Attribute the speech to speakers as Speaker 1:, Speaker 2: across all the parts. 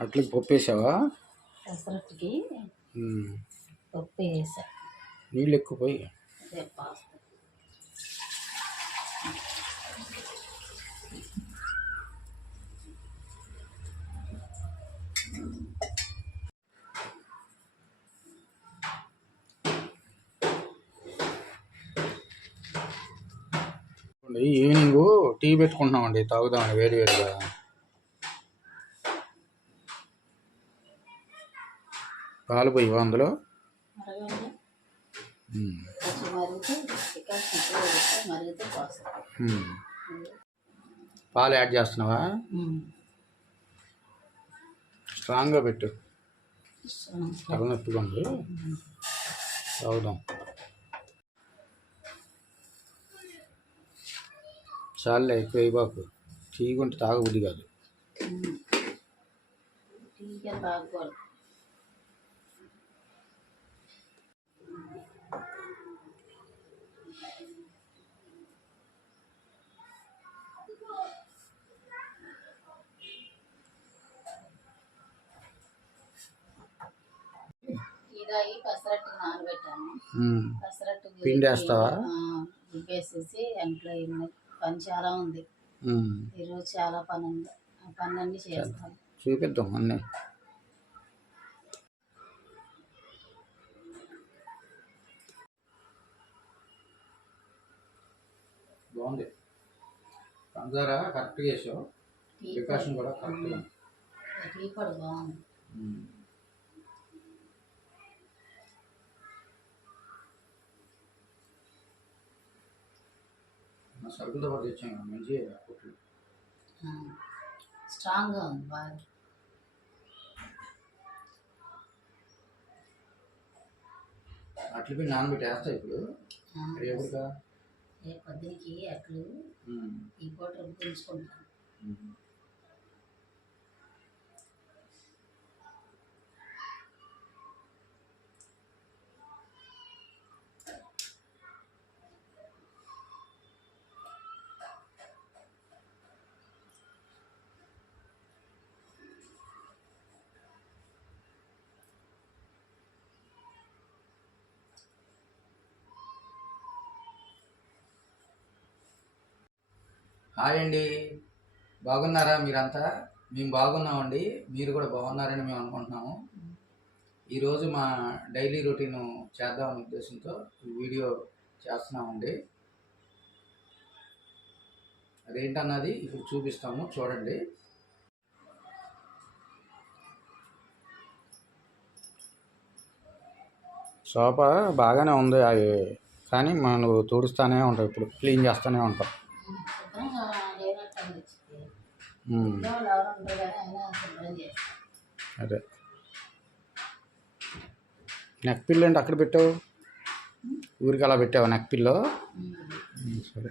Speaker 1: అట్లకి పప్పు వేసావా
Speaker 2: పెసరట్టుకి
Speaker 1: ఉమ్.
Speaker 2: పప్పు వేసా
Speaker 1: నీళ్ళు ఎక్కువ పోయి. ఈవినింగ్ టీ పెట్టుకుంటున్నామండి తాగుదామని వేరు వేరుగా పాలు పోయివా అందులో
Speaker 2: మరగండి
Speaker 1: ఉమ్.
Speaker 2: కొంచెం మరిగితే చికెన్ చికెన్ వేస్తే మరిగితే పోస్తా
Speaker 1: ఉమ్. పాలు. యాడ్ చేస్తున్నావా? స్ట్రాంగ్గా పెట్టు. తలనొప్పిగా ఉంది తాగుదాం. చాలే ఎక్కువ వేయబాకు. చీగుంటే తాగబుద్ధి కాదు.
Speaker 2: తాగకూడదు. పెసరట్టు నానబెట్టాను. పెసరట్టు
Speaker 1: పిండి వేస్తావా?
Speaker 2: పని చాలా ఉంది. ఈరోజు చాలా పని ఉంది ఆ పనులన్నీ చేస్తాను.
Speaker 1: చూపిద్దాం అన్నీ. బాగుంది. పంచదార కరెక్ట్గా వేసావు కూడా కరెక్ట్గా
Speaker 2: టీ కూడా బాగుంది.
Speaker 1: సరుకులతో పాటు తెచ్చాను మంచి కొట్లు
Speaker 2: స్ట్రాంగ్గా ఉంది బాగా.
Speaker 1: అట్ల పిండి నానబెట్టి వేస్తా ఇప్పుడు.
Speaker 2: ఆ,
Speaker 1: రేపుడుగా
Speaker 2: రేపు పొద్దునకి అట్లు ఈ పూట రుబ్బించుకుంటాను
Speaker 1: హాయ్ అండి. బాగున్నారా మీరంతా? మేము బాగున్నామండి. మీరు కూడా బాగున్నారని మేము అనుకుంటున్నాము. ఈరోజు మా డైలీ రొటీన్ చేద్దామనే ఉద్దేశంతో ఈ వీడియో చేస్తున్నామండి. అదేంటన్నది ఇప్పుడు చూపిస్తాము చూడండి. సోఫా బాగానే ఉంది అది కానీ మనం తుడుస్తూనే ఉంటాం ఇప్పుడు క్లీన్ చేస్తూనే ఉంటాం.
Speaker 2: శుభ్రంగా లేనట్టు అనిపించింది
Speaker 1: ఉమ్,
Speaker 2: ఇంట్లో వాళ్ళు ఎవరు ఉండరు కానీ అయినా శుభ్రం చేస్తాను
Speaker 1: అదే. నెక్ పిల్ ఏంటి అక్కడ పెట్టావు? ఊరికి అలా పెట్టావు నెక్ పిల్లో? సరే.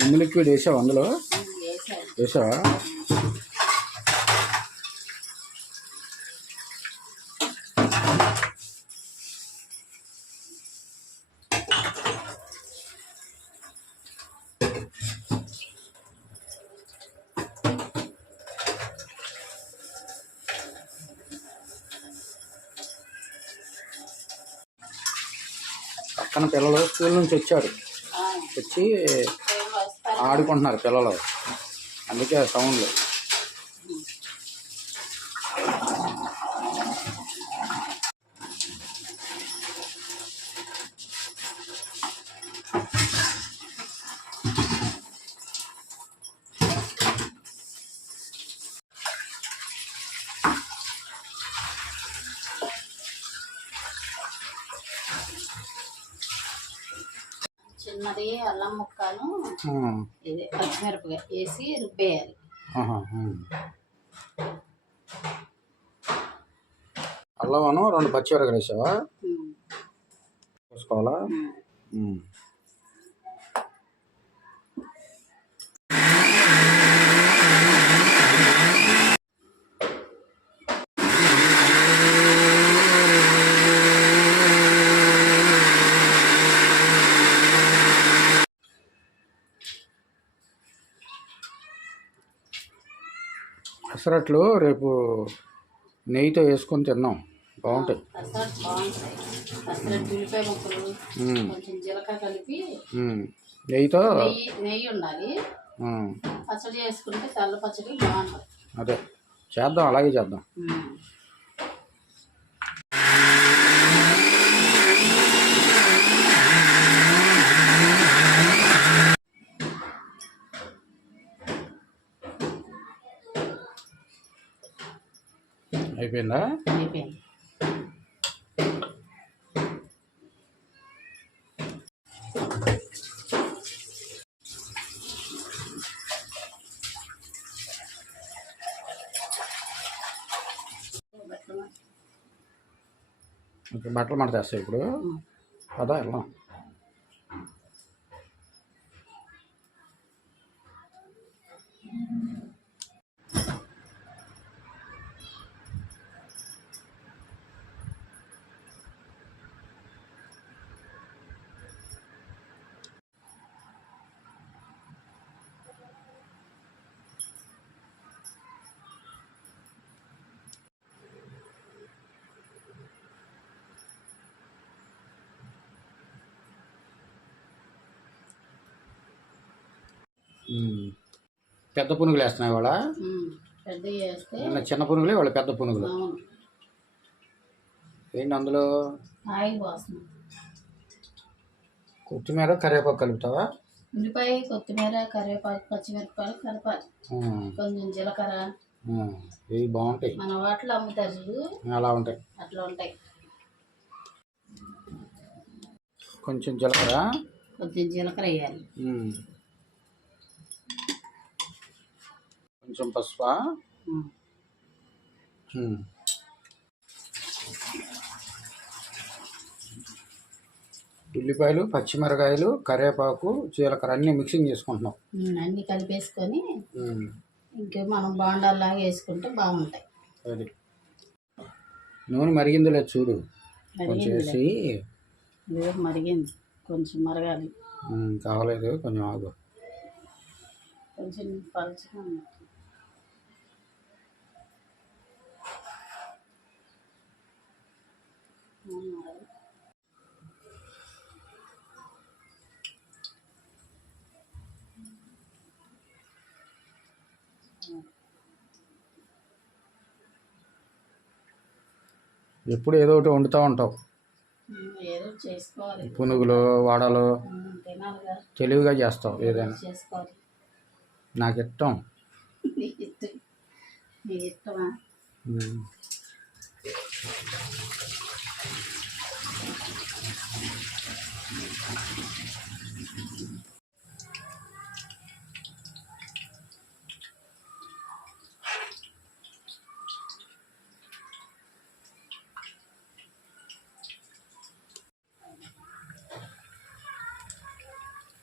Speaker 2: తిన్నా
Speaker 1: లిక్విడ్ వేసావు అందులో? వేసావా? పక్కన పిల్లలు స్కూల్ నుంచి వచ్చారు. వచ్చి ఆడుకుంటున్నారు పిల్లలు. అందుకే సౌండ్లు.
Speaker 2: చిన్నది అల్లం ముక్కను ఇది పచ్చిమిరపకాయ వేసి రుబ్బేయాలి.
Speaker 1: అల్లమను రెండు పచ్చిమిరపకాయలు వేసావా? చూసుకోవాలా పెసరట్లు రేపు నెయ్యితో వేసుకొని తిన్నాం. బాగుంటాయి. నెయ్యితో
Speaker 2: నెయ్యి ఉండాలి. పచ్చడి చేసుకుంటే పచ్చడి బాగుంటుంది.
Speaker 1: అదే. చేద్దాం అలాగే చేద్దాం. అయిపోయిందా
Speaker 2: అయిపోయింది బట్టలు
Speaker 1: ఇప్పుడు బట్టలు మడత వేస్తాయి ఇప్పుడు
Speaker 2: ఉమ్.
Speaker 1: పదా వెళ్దాం పెద్ద పునుగులు వేస్తున్నాయి వాళ్ళ నిన్న చిన్న పునుగులే వాళ్ళ పెద్ద పునుగులు. ఏంటి అందులో? కొత్తిమీర కరివేపాకు కలుపుతావా?
Speaker 2: ఉల్లిపాయ కొత్తిమీర కరివేపాకు పచ్చిమిరపకాయలు కలపాలి. కొంచెం జీలకర్ర.
Speaker 1: ఇవి బాగుంటాయి.
Speaker 2: మన వాటిలో అమ్ముతారు చూడు.
Speaker 1: అలా ఉంటాయి.
Speaker 2: అట్లా ఉంటాయి.
Speaker 1: కొంచెం జీలకర్ర.
Speaker 2: కొంచెం జీలకర్ర వేయాలి.
Speaker 1: కొంచెం పసుపా. ఉల్లిపాయలు పచ్చిమిరకాయలు కరివేపాకు జీలకర్ర అన్నీ మిక్సింగ్ చేసుకుంటున్నాం.
Speaker 2: అన్నీ కలిపేసుకొని. ఇంకా మనం బాండాల్లాగా వేసుకుంటే బాగుంటాయి.
Speaker 1: అది. నూనె మరిగిందో లేదు చూడు. కొంచెం
Speaker 2: మరిగింది
Speaker 1: వేసి.
Speaker 2: లేదు మరిగింది. కొంచెం మరగాలి.
Speaker 1: కావలేదు కొంచెం ఆగు.
Speaker 2: కొంచెం పలుచగా
Speaker 1: ఎప్పుడు ఏదో ఒకటి వండుతూ ఉంటావు. పునుగులు వడలు తెలివిగా చేస్తావు ఏదైనా. నాకు ఇష్టం.
Speaker 2: ఇష్టమా?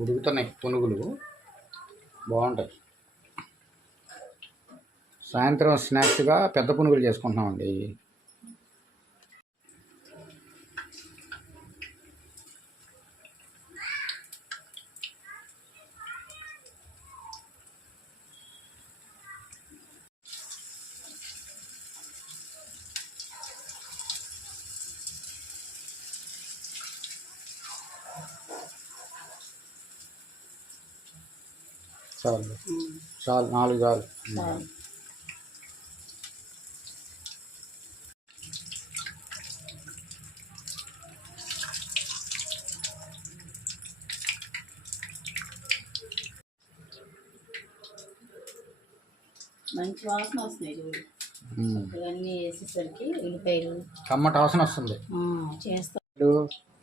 Speaker 1: ఉడుకుతున్నాయి పునుగులు. బాగుంటాయి. సాయంత్రం స్నాక్స్గా పెద్ద పునుగులు చేసుకుంటున్నామండి. చాలు చాలు నాలుగు చాలు.
Speaker 2: చాలు. మంచి వాసన వస్తున్నాయి చూడు.
Speaker 1: ఉమ్.
Speaker 2: ఇవన్నీ వేసేసరికి ఉల్లిపాయలు.
Speaker 1: కమ్మటి వాసన వస్తుంది.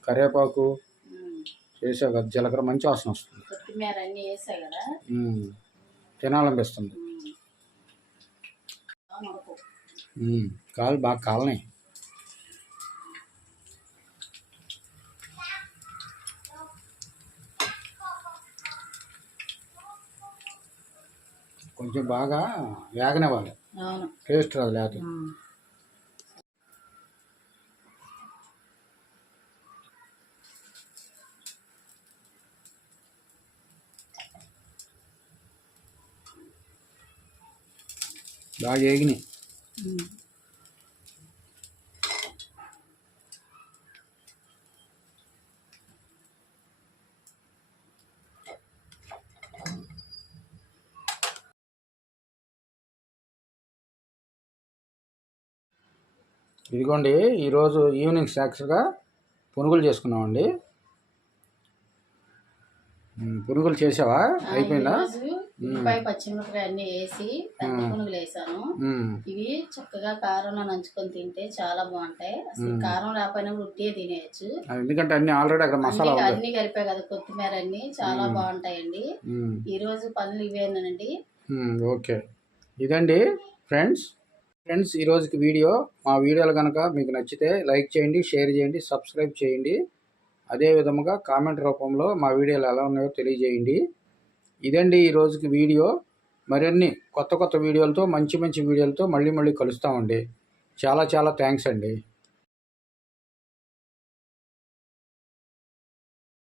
Speaker 1: కరివేపాకు కదా జీలకర్ర మంచి వాసన వస్తుంది.
Speaker 2: కొత్తిమీర అన్నీ వేసాయి కదా?
Speaker 1: ఉమ్. తినాలనిపిస్తుంది. కాలు బాగా కాలనాయి. కొంచెం బాగా వేగనివ్వాలి. టేస్ట్ రాదు లేకపోతే. బాగా వేగినాయి ఇదిగోండి ఈరోజు ఈవినింగ్ స్నాక్స్గా పునుగులు చేసుకున్నామండి. పునుగులు చేసావా? అయిపోయిందా?
Speaker 2: ఉల్లిపాయ పచ్చిమిరపకాయ అన్నీ వేసి పెద్ద పునుగులు వేసాను. ఇవి చక్కగా కారంలో నంచుకొని తింటే చాలా బాగుంటాయి. అసలు కారం లేకపోయినా ఉట్టిగా తినేయచ్చు.
Speaker 1: ఎందుకంటే అన్ని ఆల్రెడీ అక్కడ మసాలా
Speaker 2: అన్ని కలిపాయి కదా కొత్తిమీర అన్ని చాలా బాగుంటాయండి. ఈ రోజు పనులు ఇవేనండి
Speaker 1: ఓకే. ఇదండి ఫ్రెండ్స్. ఫ్రెండ్స్ ఈ రోజుకి వీడియో. మా వీడియోలు కనుక మీకు నచ్చితే లైక్ చేయండి షేర్ చేయండి సబ్స్క్రైబ్ చేయండి. అదే విధముగా కామెంట్ రూపంలో మా వీడియోలు ఎలా ఉన్నాయో తెలియజేయండి. ఇదండి ఈ రోజుకి వీడియో. మరిన్ని కొత్త కొత్త వీడియోలతో మంచి మంచి వీడియోలతో మళ్ళీ మళ్ళీ కలుస్తామండి. చాలా చాలా థ్యాంక్స్ అండి.